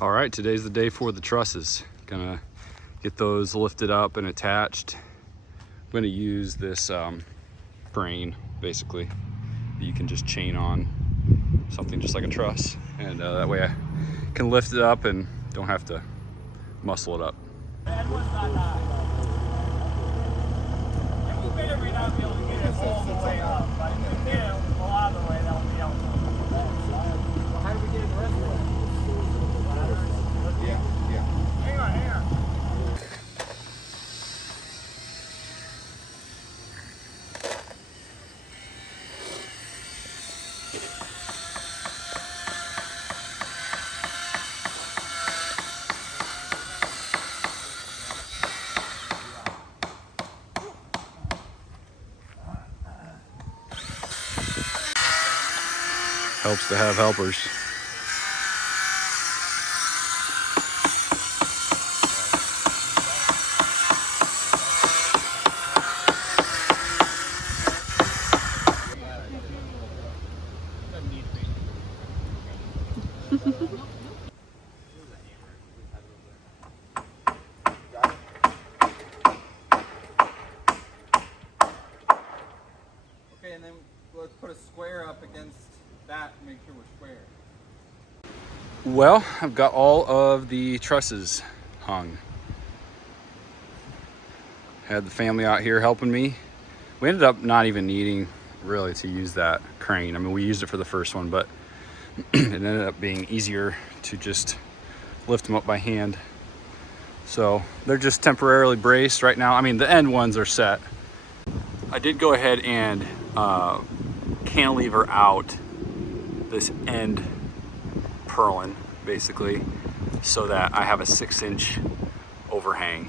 All right, today's the day for the trusses. Gonna get those lifted up and attached. I'm gonna use this brain, basically, that you can just chain on something just like a truss. And that way I can lift it up and don't have to muscle it up. Helps to have helpers. Okay, and then let's put a square up against that to make sure we're square. Well, I've got all of the trusses hung. Had the family out here helping me. We ended up not even needing really to use that crane. I mean, we used it for the first one, but it ended up being easier to just lift them up by hand. So they're just temporarily braced right now. I mean, the end ones are set. I did go ahead and cantilever out this end purlin, basically, so that I have a 6-inch overhang.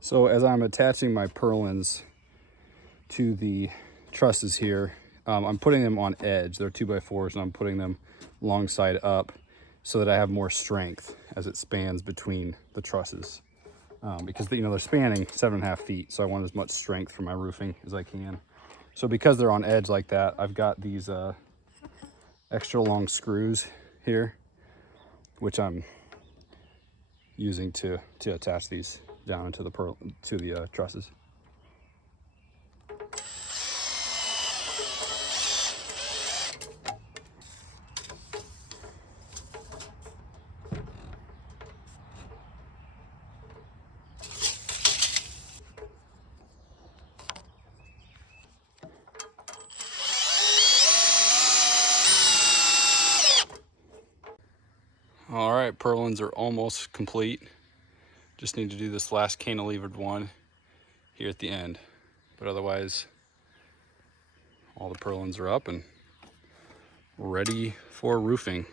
So as I'm attaching my purlins to the trusses here, I'm putting them on edge. They're 2x4s, and I'm putting them long side up so that I have more strength as it spans between the trusses. Because they're spanning 7.5 feet, so I want as much strength for my roofing as I can. So because they're on edge like that, I've got these extra long screws here, which I'm using to attach these down into the trusses. All right, purlins are almost complete. Just need to do this last cantilevered one here at the end. But otherwise, all the purlins are up and ready for roofing.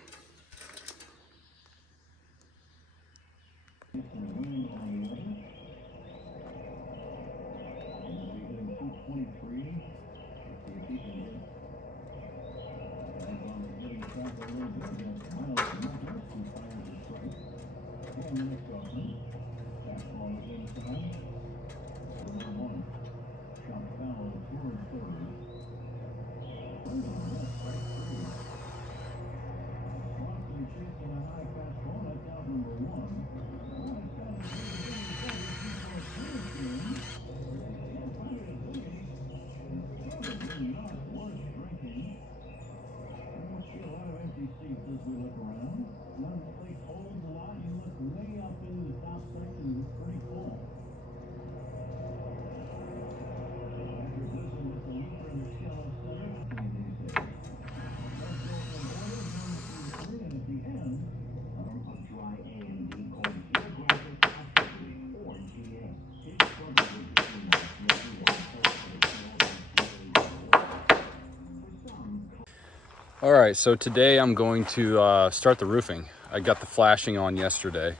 right, so today I'm going to start the roofing. I got the flashing on yesterday.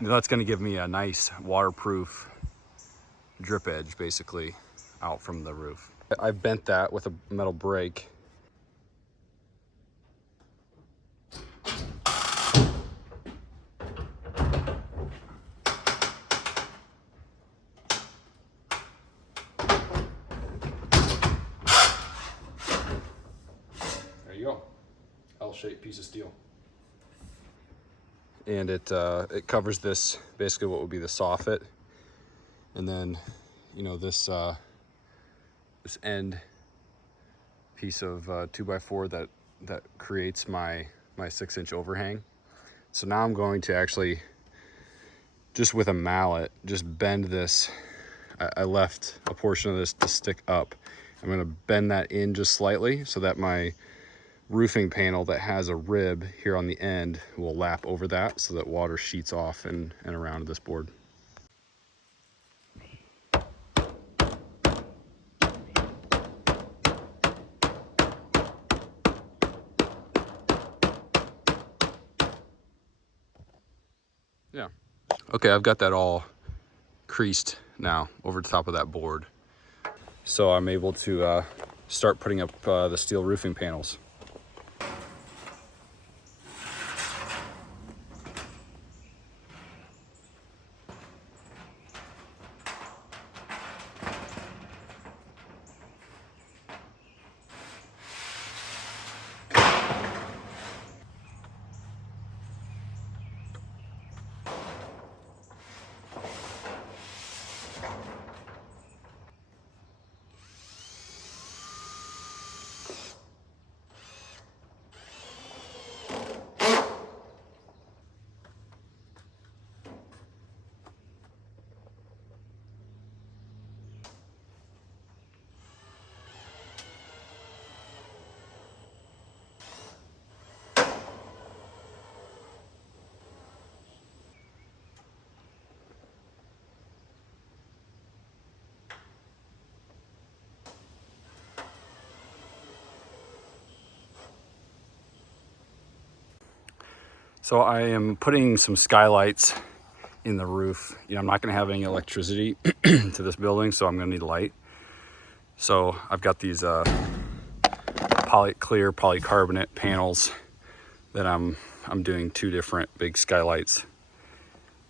That's going to give me a nice waterproof drip edge basically out from the roof. I bent that with a metal brake. There you go. L-shaped piece of steel. And it covers this, basically what would be the soffit. And then, you know, this this end piece of 2x4 that creates my 6-inch overhang. So now I'm going to actually, just with a mallet, just bend this. I left a portion of this to stick up. I'm going to bend that in just slightly so that my roofing panel that has a rib here on the end will lap over that so that water sheets off and around this board. Yeah. Okay, I've got that all creased now over the top of that board. So I'm able to start putting up the steel roofing panels. So I am putting some skylights in the roof. You know, I'm not going to have any electricity to this building, so I'm going to need light. So I've got these clear polycarbonate panels that I'm doing 2 different big skylights,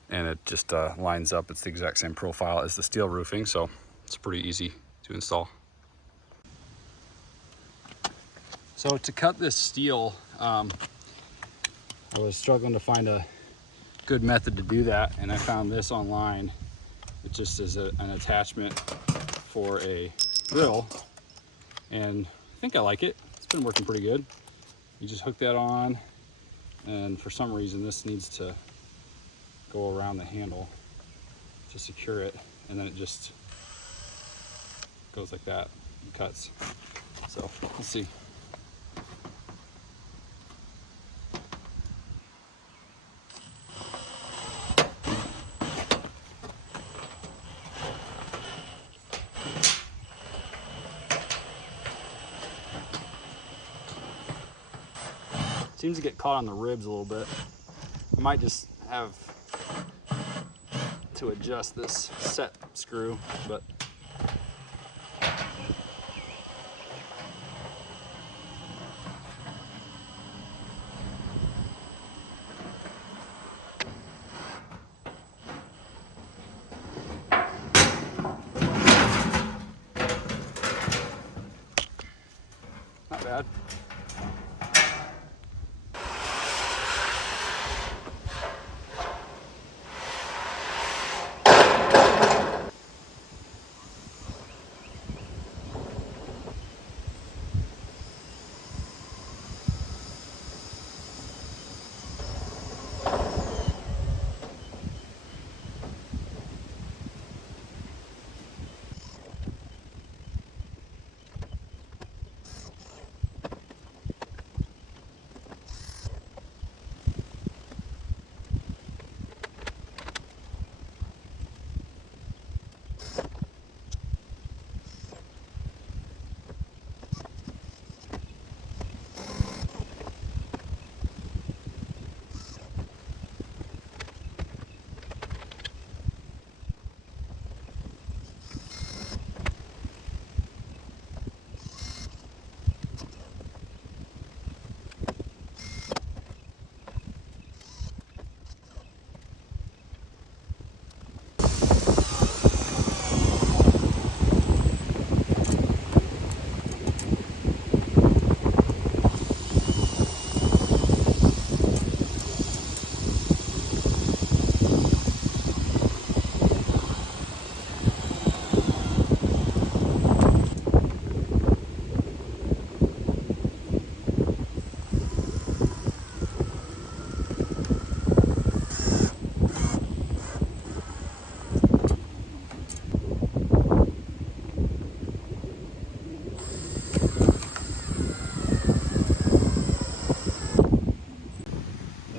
and it just lines up. It's the exact same profile as the steel roofing, so it's pretty easy to install. So to cut this steel, I was struggling to find a good method to do that, and I found this online. It just is an attachment for a grill, and I think I like it. It's been working pretty good. You just hook that on, and for some reason this needs to go around the handle to secure it, and then it just goes like that and cuts. So let's see. Seems to get caught on the ribs a little bit. I might just have to adjust this set screw, but not bad.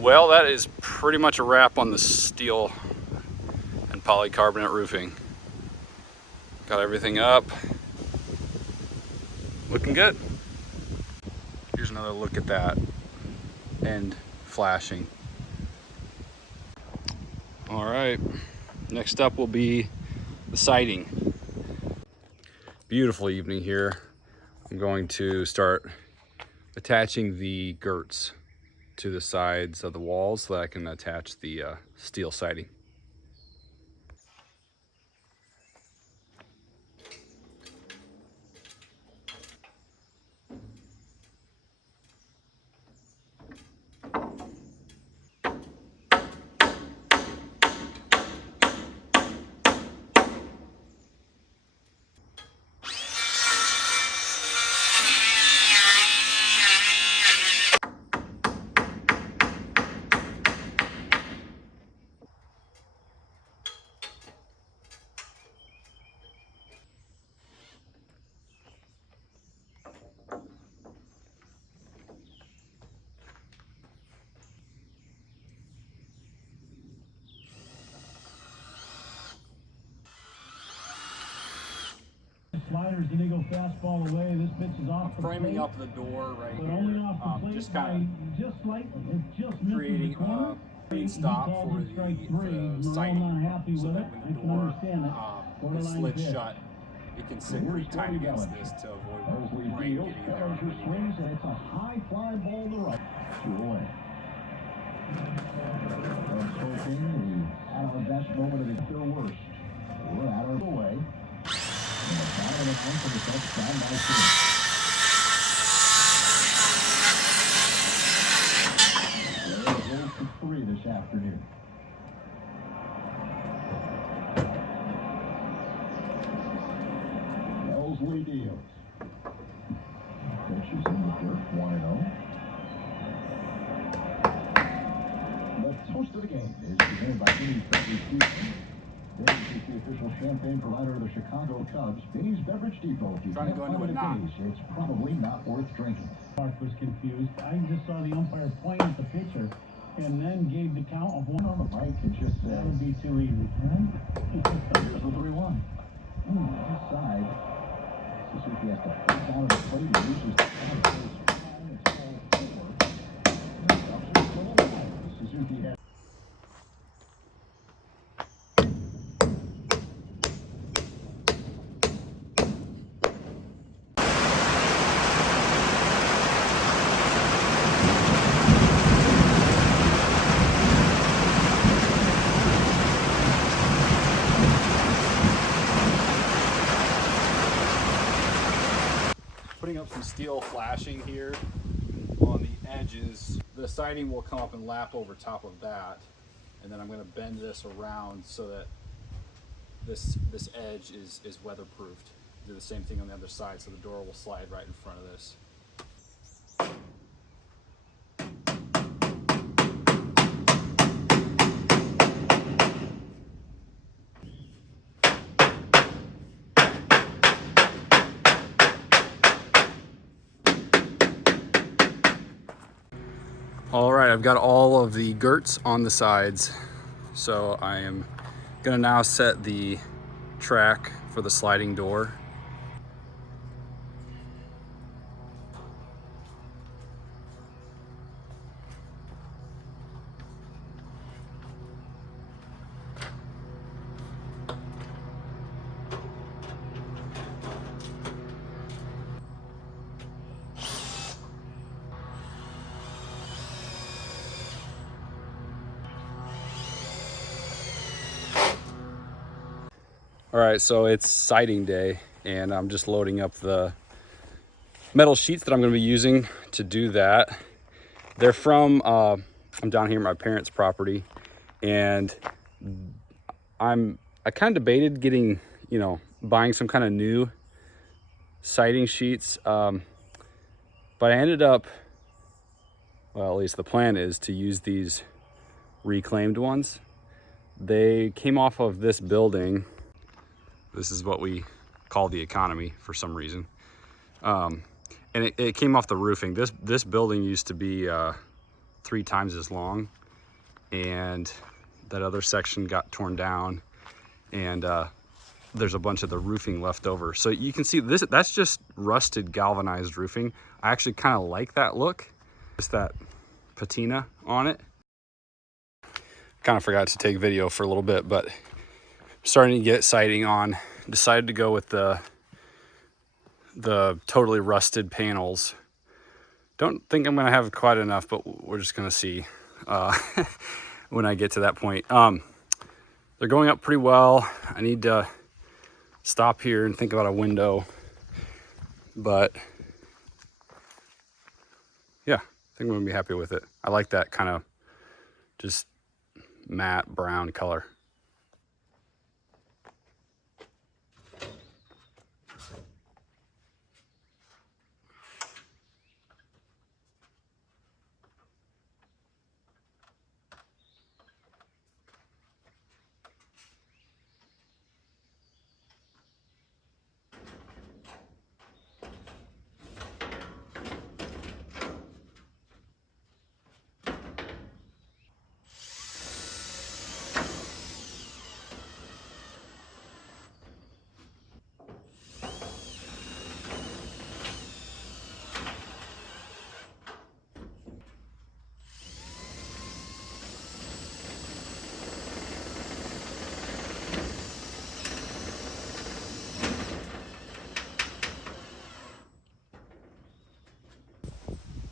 Well, that is pretty much a wrap on the steel and polycarbonate roofing. Got everything up. Looking good. Here's another look at that end flashing. All right, next up will be the siding. Beautiful evening here. I'm going to start attaching the girts to the sides of the walls so that I can attach the steel siding. Sliders, then they go fastball away. This pitch is off the Framing plate, up the door right but here. only off the plate Just by kind just slightly. It just of misses the creating corner. a clean stop He called for it strike the three. Morel siding, not happy so with that it. when I the can door understand it. is Borderline slid pitch. shut, it can sit pretty tight against this to avoid rain getting in there. Bellinger swings, and it's a high fly ball to right. Two away. Let's hoping the out of the best moment of the still worse. We're out of the way. And the bottom of the front for the touchdown by two. They're 0 for 3 this afternoon. Lee Diaz. Pitch is in the dirt, 1-0. The toast of the game is presented by Vinny's Beverage Depot. Vinny's is the official champagne provider of the Chicago Cubs. Vinny's Beverage Depot. If you Trying to can't go into find a it knot. at Vinny's, it's probably not worth drinking. Clark was confused. I just saw the umpire point at the pitcher and then gave the count of one on the mic and just said, that would be too easy. Here's the 3-1. Inside. Suzuki has to put down the plate. He uses the Suzuki has. Putting up some steel flashing here on the edges. The siding will come up and lap over top of that, and then I'm going to bend this around so that this edge is weatherproofed. Do the same thing on the other side, so the door will slide right in front of this. All right, I've got all of the girts on the sides, so I am gonna now set the track for the sliding door. All right, so it's siding day, and I'm just loading up the metal sheets that I'm going to be using to do that. They're from, I'm down here at my parents' property, and I kind of debated getting, buying some kind of new siding sheets, but I ended up, well, at least the plan is to use these reclaimed ones. They came off of this building. This is what we call the economy for some reason. And it came off the roofing. This building used to be 3 times as long, and that other section got torn down, and there's a bunch of the roofing left over. So you can see this, that's just rusted galvanized roofing. I actually kind of like that look, just that patina on it. Kind of forgot to take video for a little bit, but starting to get siding on. Decided to go with the totally rusted panels. Don't think I'm gonna have quite enough, but we're just gonna see when I get to that point. They're going up pretty well. I need to stop here and think about a window, but yeah, I think I'm gonna be happy with it. I like that kind of just matte brown color.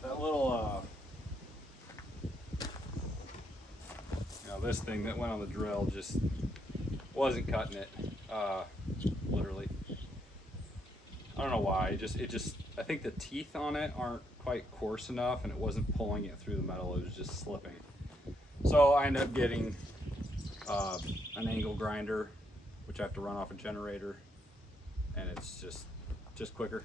That little, this thing that went on the drill just wasn't cutting it, literally. I don't know why, it just, I think the teeth on it aren't quite coarse enough, and it wasn't pulling it through the metal, it was just slipping. So I ended up getting an angle grinder, which I have to run off a generator, and it's just quicker.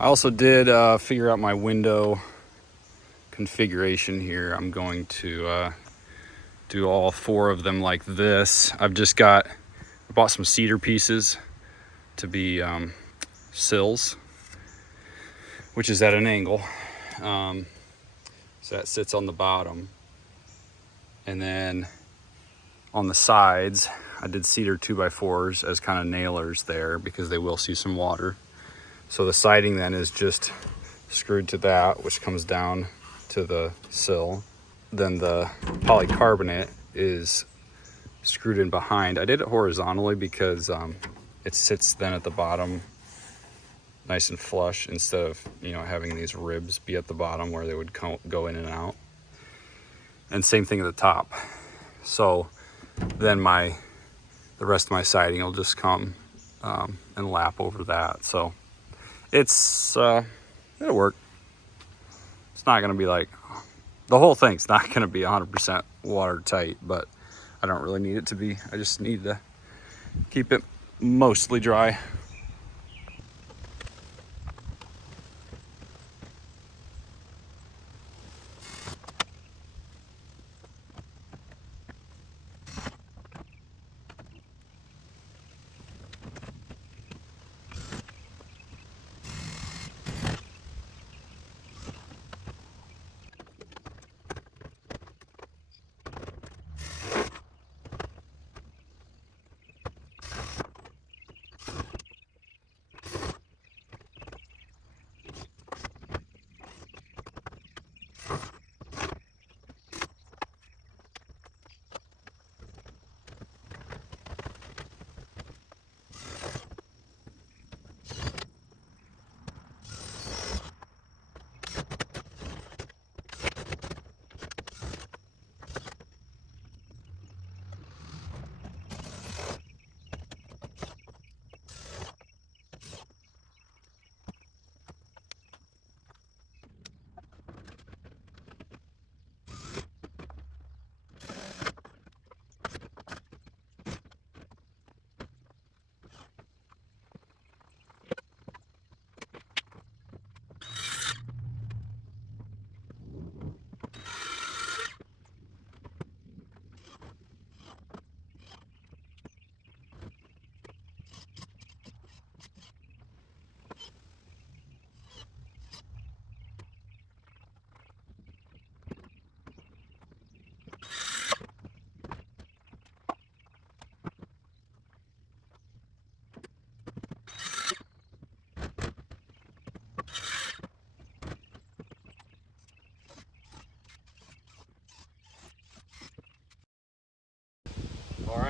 I also did figure out my window configuration here. I'm going to do all 4 of them like this. I bought some cedar pieces to be sills, which is at an angle. So that sits on the bottom. And then on the sides, I did cedar 2x4s as kind of nailers there because they will see some water. So the siding then is just screwed to that, which comes down to the sill. Then the polycarbonate is screwed in behind. I did it horizontally because it sits then at the bottom nice and flush instead of, having these ribs be at the bottom where they would go in and out. And same thing at the top. So then the rest of my siding will just come and lap over that. So it'll work. It's not gonna be like, the whole thing's not gonna be 100% watertight, but I don't really need it to be. I just need to keep it mostly dry.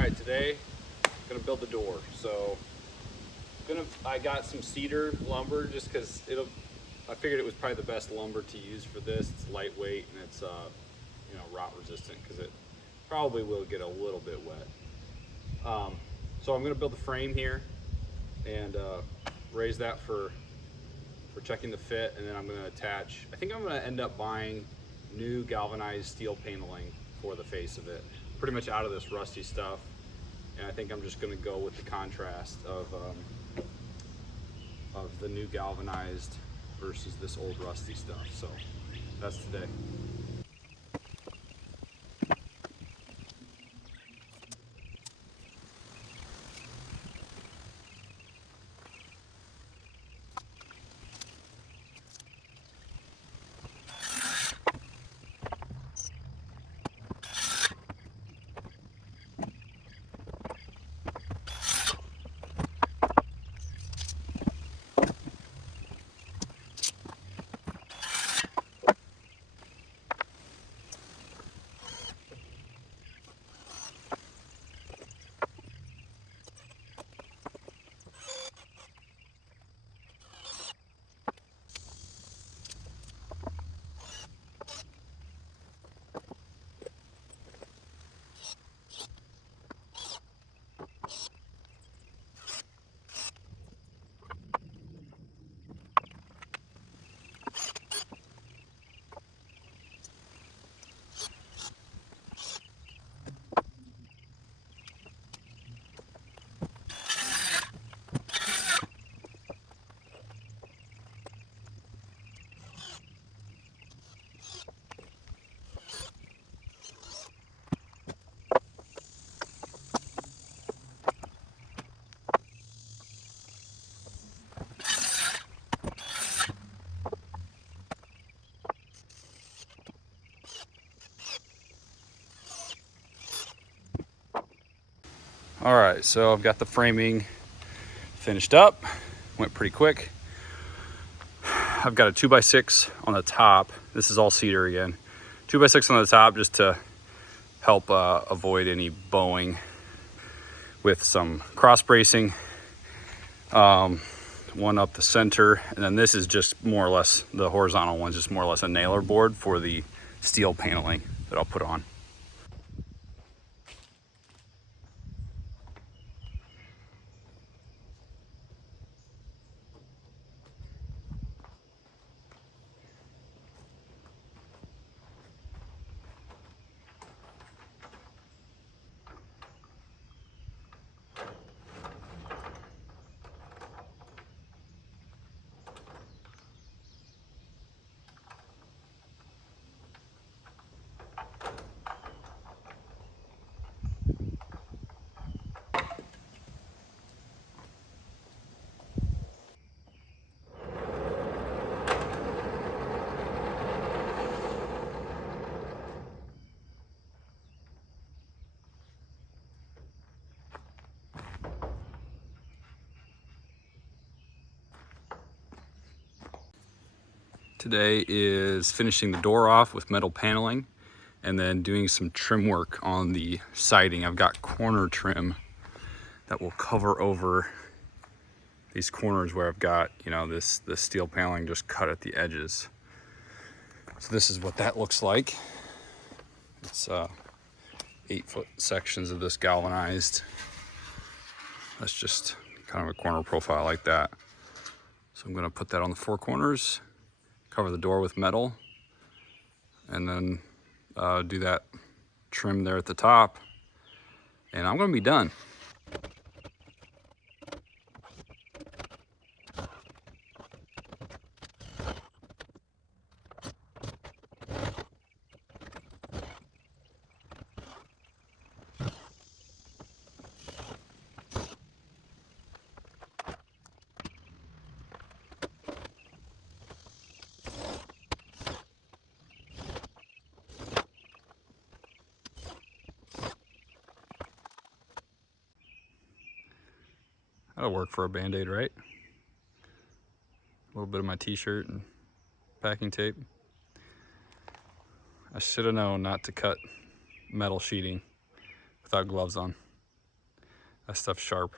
right, today I'm gonna build the door. So I got some cedar lumber just because I figured it was probably the best lumber to use for this. It's lightweight and it's rot resistant because it probably will get a little bit wet. So I'm gonna build the frame here and raise that for checking the fit, and then I'm gonna attach, I think I'm gonna end up buying new galvanized steel paneling for the face of it. Pretty much out of this rusty stuff. And I think I'm just gonna go with the contrast of the new galvanized versus this old rusty stuff. So that's today. All right, so I've got the framing finished up. Went pretty quick. I've got a 2x6 on the top. This is all cedar again. 2x6 on the top just to help avoid any bowing, with some cross bracing. One up the center, and then this is just more or less, the horizontal one's just more or less a nailer board for the steel paneling that I'll put on. Today is finishing the door off with metal paneling and then doing some trim work on the siding. I've got corner trim that will cover over these corners where I've got, this steel paneling just cut at the edges. So this is what that looks like. It's 8-foot sections of this galvanized. That's just kind of a corner profile like that. So I'm gonna put that on the 4 corners, cover the door with metal, and then do that trim there at the top, and I'm gonna be done. That'll work for a Band-Aid, right? A little bit of my t-shirt and packing tape. I should have known not to cut metal sheeting without gloves on. That stuff's sharp.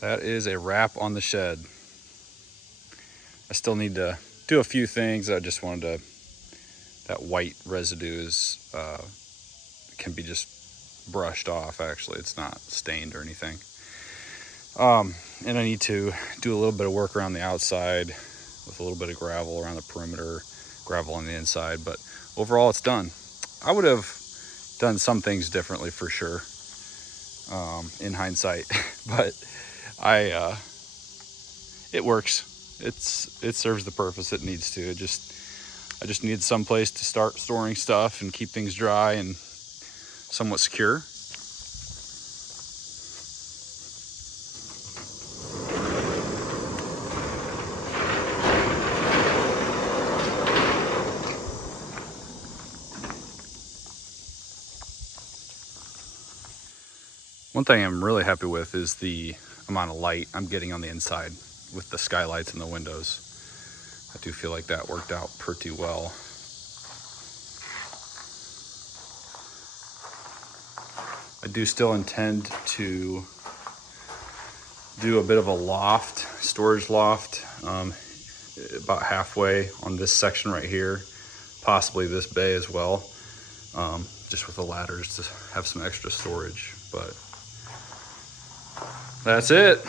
That is a wrap on the shed. I still need to do a few things. I just wanted to, that white residue can be just brushed off. Actually, it's not stained or anything. And I need to do a little bit of work around the outside with a little bit of gravel around the perimeter, gravel on the inside, but overall it's done. I would have done some things differently for sure, in hindsight, but it works. It serves the purpose it needs to. I just needed some place to start storing stuff and keep things dry and somewhat secure. One thing I'm really happy with is the amount of light I'm getting on the inside with the skylights in the windows. I do feel like that worked out pretty well. I do still intend to do a bit of a loft, storage loft, about halfway on this section right here, possibly this bay as well, just with the ladders to have some extra storage, but that's it.